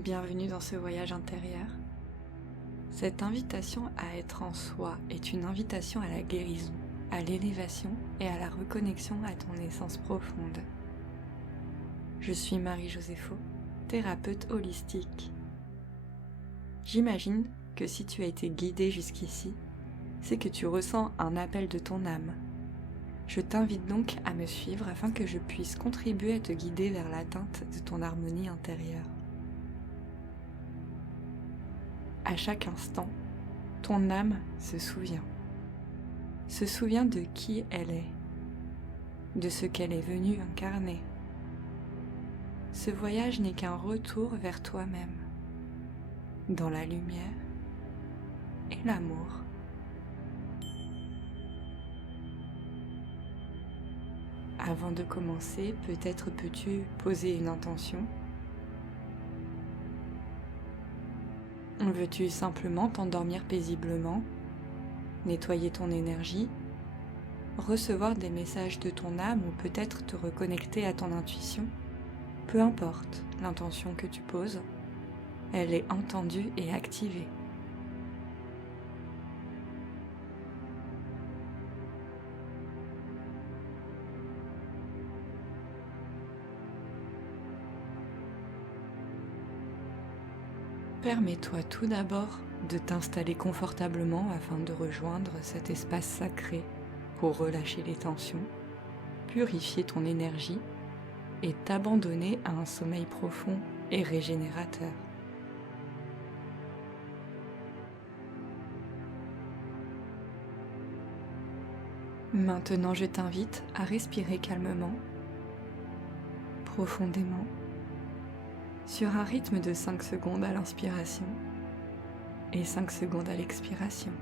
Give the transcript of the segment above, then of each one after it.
Bienvenue dans ce voyage intérieur. Cette invitation à être en soi est une invitation à la guérison, à l'élévation et à la reconnexion à ton essence profonde. Je suis Marie-Joséphot, thérapeute holistique. J'imagine que si tu as été guidée jusqu'ici, c'est que tu ressens un appel de ton âme. Je t'invite donc à me suivre afin que je puisse contribuer à te guider vers l'atteinte de ton harmonie intérieure. À chaque instant, ton âme se souvient de qui elle est, de ce qu'elle est venue incarner. Ce voyage n'est qu'un retour vers toi-même, dans la lumière et l'amour. Avant de commencer, peut-être peux-tu poser une intention. Veux-tu simplement t'endormir paisiblement, nettoyer ton énergie, recevoir des messages de ton âme ou peut-être te reconnecter à ton intuition? Peu importe l'intention que tu poses, elle est entendue et activée. Permets-toi tout d'abord de t'installer confortablement afin de rejoindre cet espace sacré pour relâcher les tensions, purifier ton énergie et t'abandonner à un sommeil profond et régénérateur. Maintenant, je t'invite à respirer calmement, profondément, sur un rythme de 5 secondes à l'inspiration et 5 secondes à l'expiration.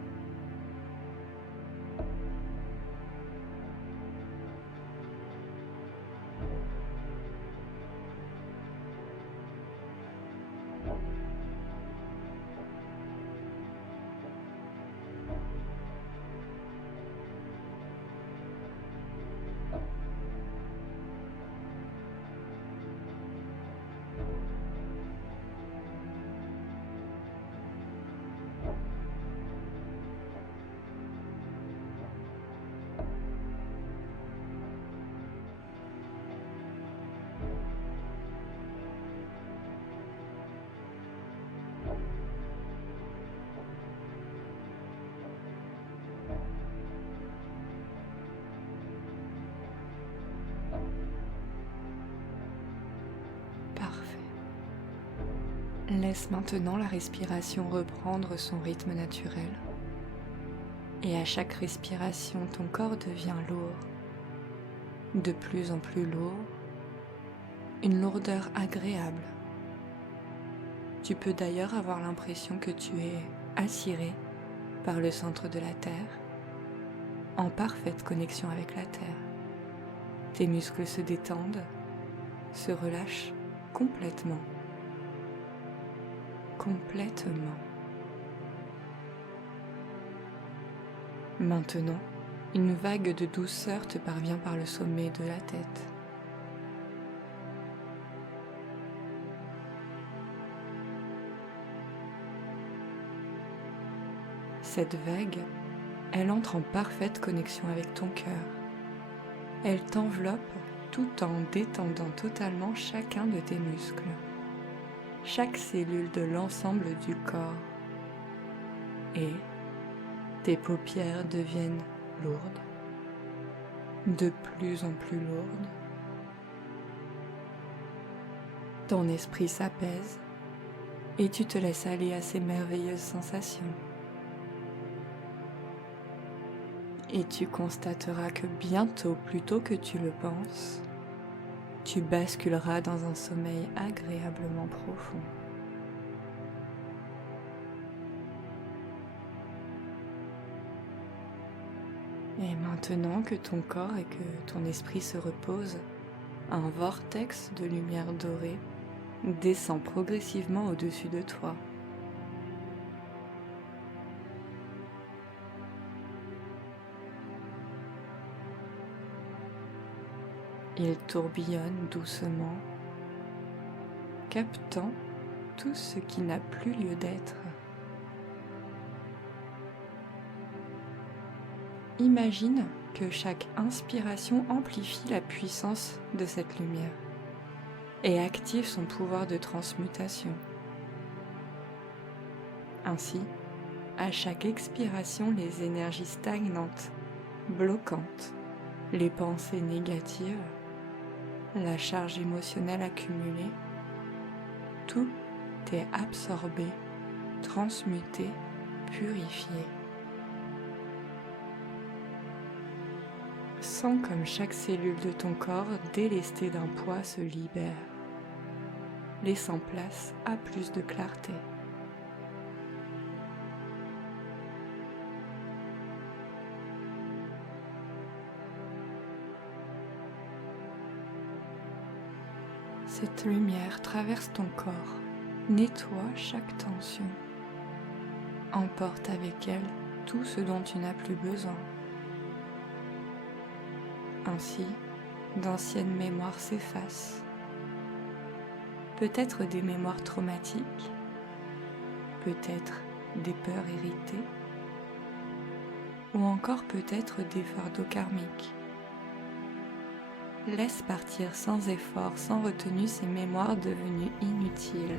Laisse maintenant la respiration reprendre son rythme naturel. Et à chaque respiration, ton corps devient lourd, de plus en plus lourd, une lourdeur agréable. Tu peux d'ailleurs avoir l'impression que tu es attiré par le centre de la Terre, en parfaite connexion avec la Terre. Tes muscles se détendent, se relâchent complètement. Maintenant, une vague de douceur te parvient par le sommet de la tête. Cette vague, elle entre en parfaite connexion avec ton cœur. Elle t'enveloppe tout en détendant totalement chacun de tes muscles, chaque cellule de l'ensemble du corps. Et tes paupières deviennent lourdes, de plus en plus lourdes. Ton esprit s'apaise et tu te laisses aller à ces merveilleuses sensations. Et tu constateras que bientôt, plus tôt que tu le penses, tu basculeras dans un sommeil agréablement profond. Et maintenant que ton corps et que ton esprit se reposent, un vortex de lumière dorée descend progressivement au-dessus de toi. Il tourbillonne doucement, captant tout ce qui n'a plus lieu d'être. Imagine que chaque inspiration amplifie la puissance de cette lumière et active son pouvoir de transmutation. Ainsi, à chaque expiration, les énergies stagnantes, bloquantes, les pensées négatives, la charge émotionnelle accumulée, tout est absorbé, transmuté, purifié. Sens comme chaque cellule de ton corps délestée d'un poids se libère, laissant place à plus de clarté. Cette lumière traverse ton corps, nettoie chaque tension, emporte avec elle tout ce dont tu n'as plus besoin. Ainsi, d'anciennes mémoires s'effacent, peut-être des mémoires traumatiques, peut-être des peurs héritées, ou encore peut-être des fardeaux karmiques. Laisse partir sans effort, sans retenue ces mémoires devenues inutiles.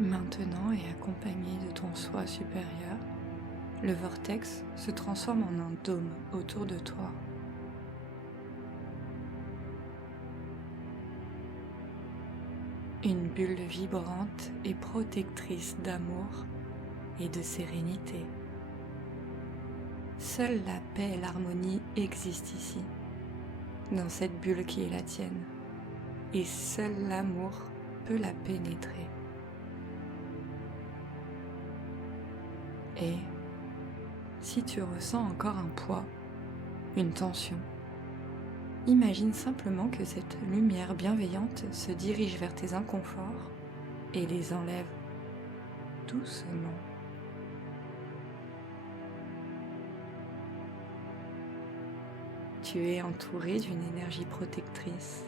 Maintenant, et accompagné de ton soi supérieur, le vortex se transforme en un dôme autour de toi. Une bulle vibrante et protectrice d'amour et de sérénité. Seule la paix et l'harmonie existent ici, dans cette bulle qui est la tienne, et seul l'amour peut la pénétrer. Et si tu ressens encore un poids, une tension, imagine simplement que cette lumière bienveillante se dirige vers tes inconforts et les enlève doucement. Tu es entouré d'une énergie protectrice,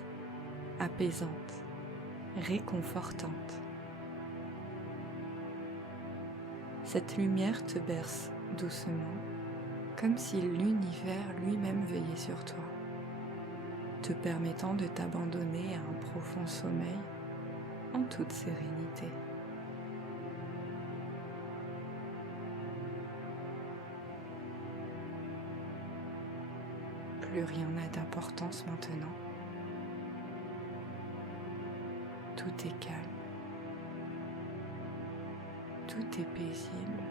apaisante, réconfortante. Cette lumière te berce doucement, comme si l'univers lui-même veillait sur toi, te permettant de t'abandonner à un profond sommeil en toute sérénité. Plus rien n'a d'importance maintenant. Tout est calme. Tout est paisible.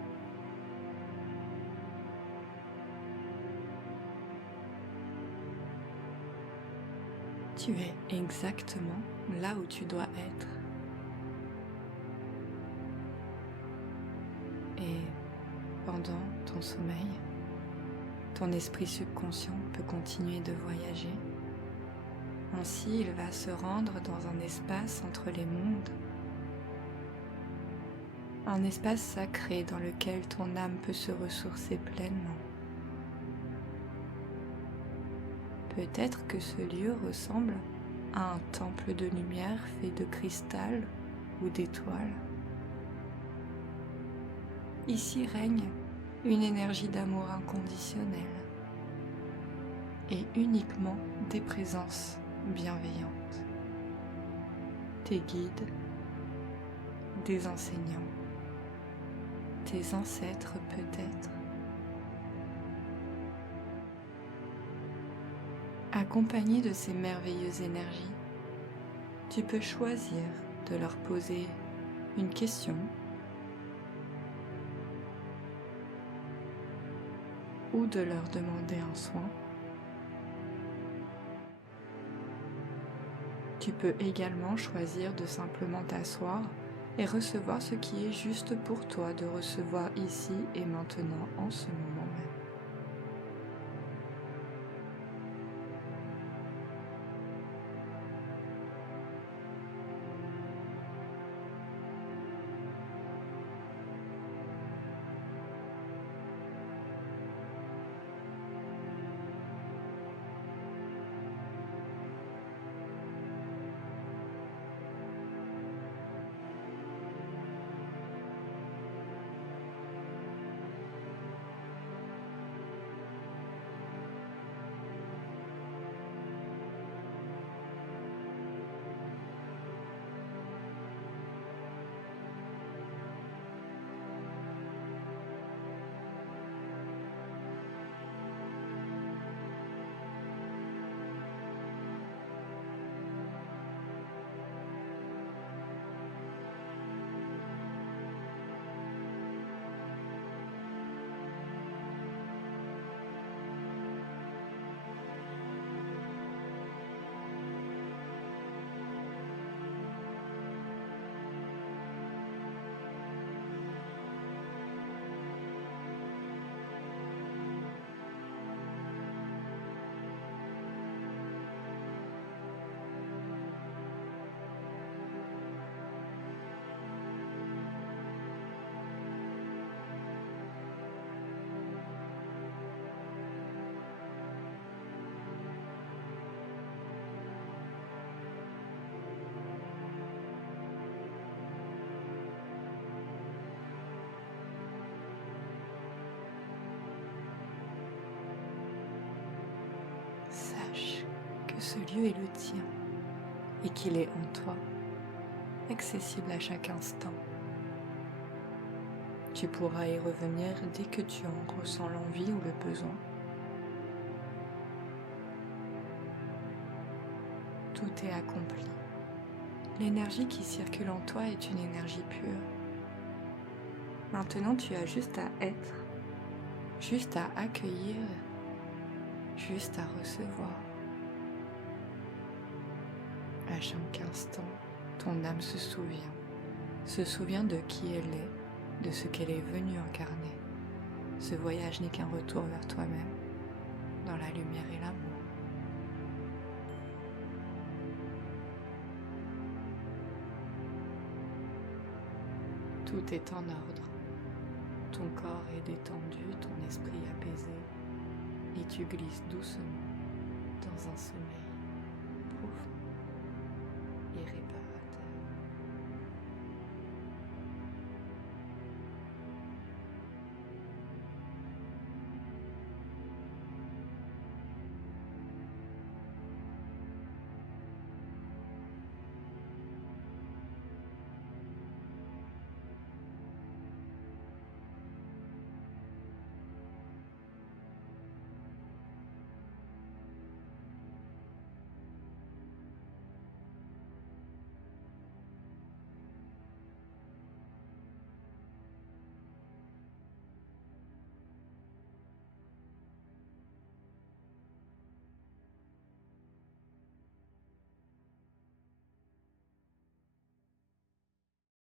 Tu es exactement là où tu dois être. Et pendant ton sommeil, ton esprit subconscient peut continuer de voyager Ainsi, il va se rendre dans un espace entre les mondes, un espace sacré dans lequel ton âme peut se ressourcer pleinement. Peut-être que ce lieu ressemble à un temple de lumière fait de cristal ou d'étoiles. Ici règne une énergie d'amour inconditionnel et uniquement des présences bienveillantes. Tes guides, des enseignants, tes ancêtres peut-être. Accompagné de ces merveilleuses énergies, tu peux choisir de leur poser une question ou de leur demander un soin. Tu peux également choisir de simplement t'asseoir et recevoir ce qui est juste pour toi de recevoir ici et maintenant en ce moment même. Sache que ce lieu est le tien et qu'il est en toi, accessible à chaque instant. Tu pourras y revenir dès que tu en ressens l'envie ou le besoin. Tout est accompli. L'énergie qui circule en toi est une énergie pure. Maintenant, tu as juste à être, juste à accueillir, juste à recevoir. À chaque instant, ton âme se souvient de qui elle est, de ce qu'elle est venue incarner. Ce voyage n'est qu'un retour vers toi-même, dans la lumière et l'amour. Tout est en ordre. Ton corps est détendu, ton esprit apaisé, et tu glisses doucement dans un sommeil.